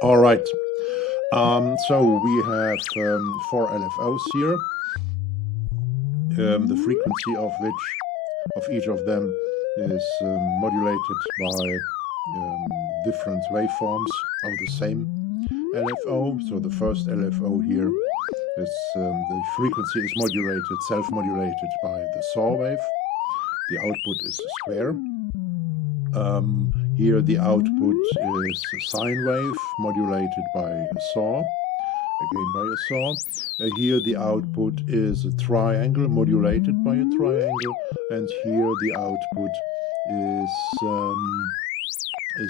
All right. So we have four LFOs here, the frequency of each of them is modulated by different waveforms of the same LFO. So the first LFO here is the frequency is modulated, self-modulated by the saw wave. The output is a square. Here the output is a sine wave modulated by a saw, again by a saw. Here the output is a triangle modulated by a triangle, and here the output is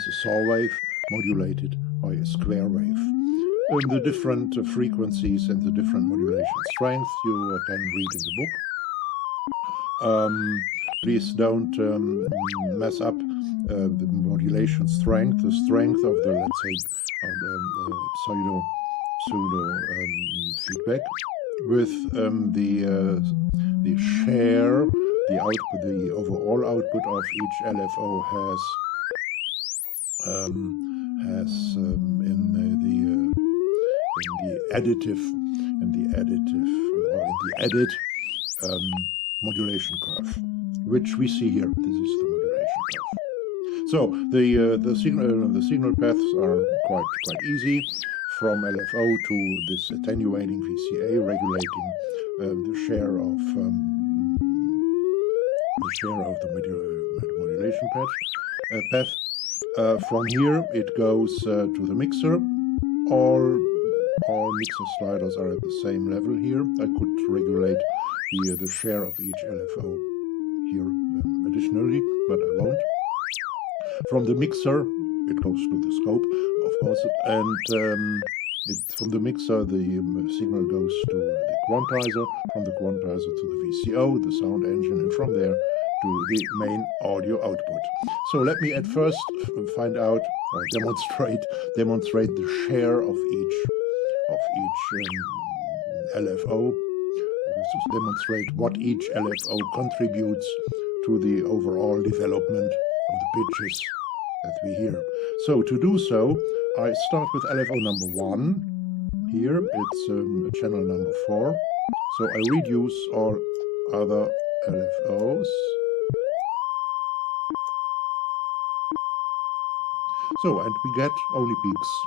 a saw wave modulated by a square wave. The different frequencies and the different modulation strength you can read in the book. Please don't mess up the modulation strength, the strength of the, let's say, pseudo feedback with the share, the output, the overall output of each LFO has in the edit modulation curve, which we see here. This is the modulation curve. So the signal paths are quite easy, from LFO to this attenuating VCA, regulating the share of the modulation path. From here it goes to the mixer. All mixer sliders are at the same level here. I could regulate the share of each LFO here additionally, but I won't. From the mixer, it goes to the scope, of course, and from the mixer, the signal goes to the quantizer, from the quantizer to the VCO, the sound engine, and from there to the main audio output. So let me at first find out or demonstrate the share of each LFO. Demonstrate what each LFO contributes to the overall development of the pitches that we hear. So to do so, I start with LFO number 1. Here it's channel number 4. So I reduce all other LFOs. So, and we get only peaks,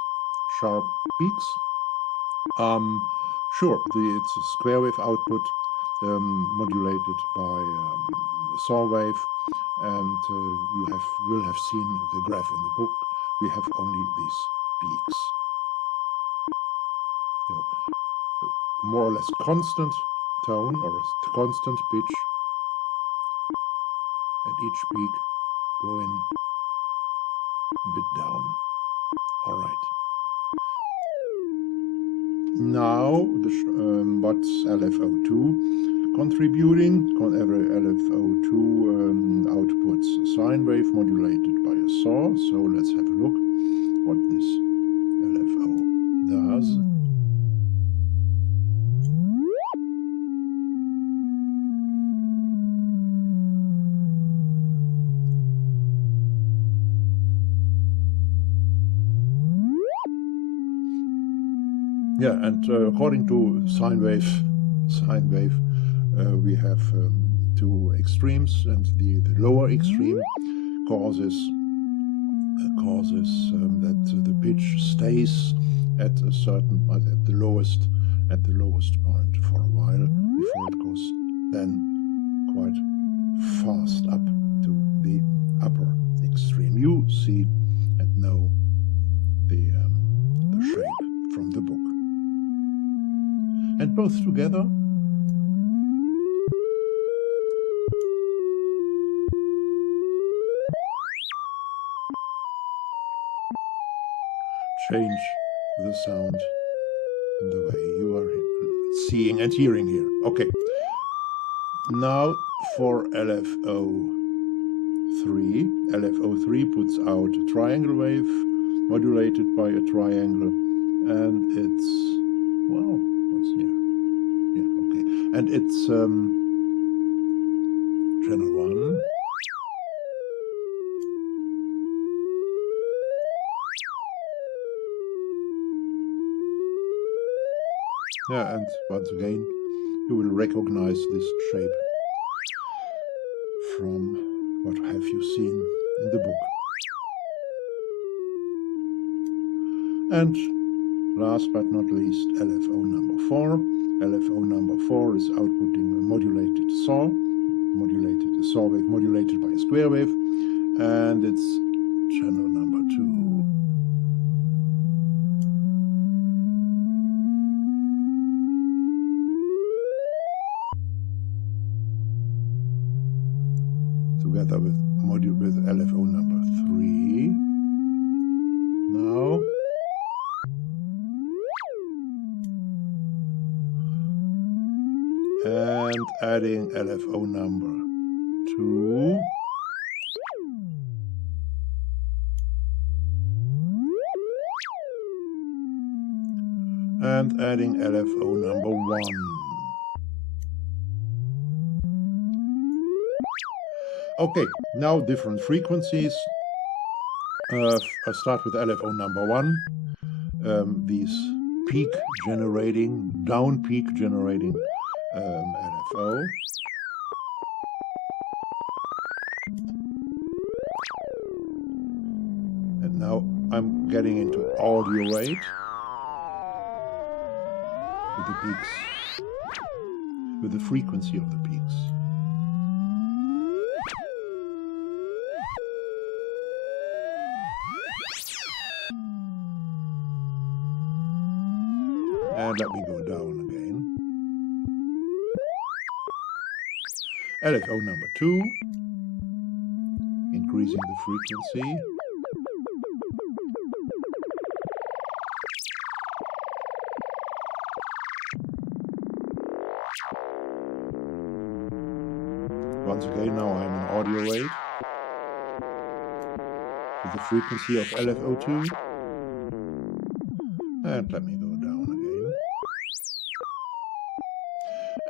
sharp peaks. Sure, it's a square wave output modulated by a saw wave, and you will have seen the graph in the book. We have only these peaks. So, more or less constant tone or a constant pitch at each peak, going a bit down. All right. Now, what's LFO2 contributing? Every LFO2 outputs a sine wave modulated by a saw. So let's have a look what this LFO does. Yeah, and according to sine wave, we have two extremes, and the lower extreme causes that the pitch stays at the lowest point for a while before it goes then quite fast up to the upper extreme. You see and know the shape from the book. And both together change the sound in the way you are seeing and hearing here. Okay. Now for LFO3. LFO3 puts out a triangle wave modulated by a triangle, and it's, well, what's here? Yeah, okay. And it's channel 1. Yeah, and once again, you will recognize this shape from what have you seen in the book. And last but not least, LFO number 4. LFO number 4 is outputting a modulated saw wave modulated by a square wave, and it's channel number 2. Together with LFO number 3. Now, and adding LFO number 2. And adding LFO number 1. Okay, now different frequencies. I'll start with LFO number 1. These down peak generating LFO. And now I'm getting into audio rate with the peaks, with the frequency of the peaks. And let me go down again. LFO number 2, increasing the frequency. Once again, now I'm in audio rate with the frequency of LFO2. And let me go down again.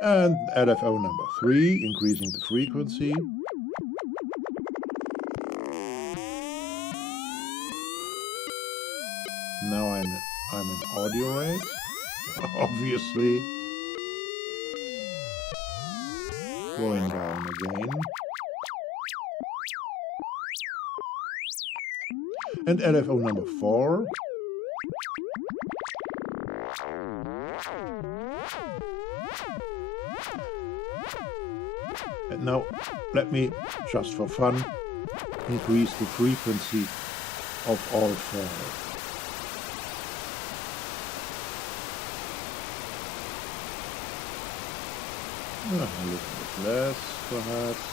And LFO number 3, increasing the frequency. Now I'm in audio rate, obviously. Going down again. And LFO number 4. And now let me, just for fun, increase the frequency of all 4. A little bit less, perhaps.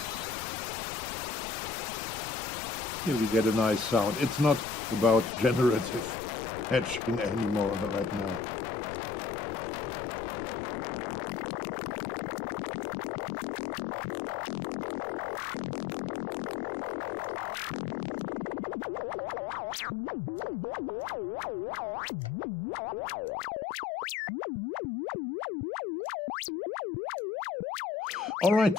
Here we get a nice sound. It's not about generative etching anymore right now. All right,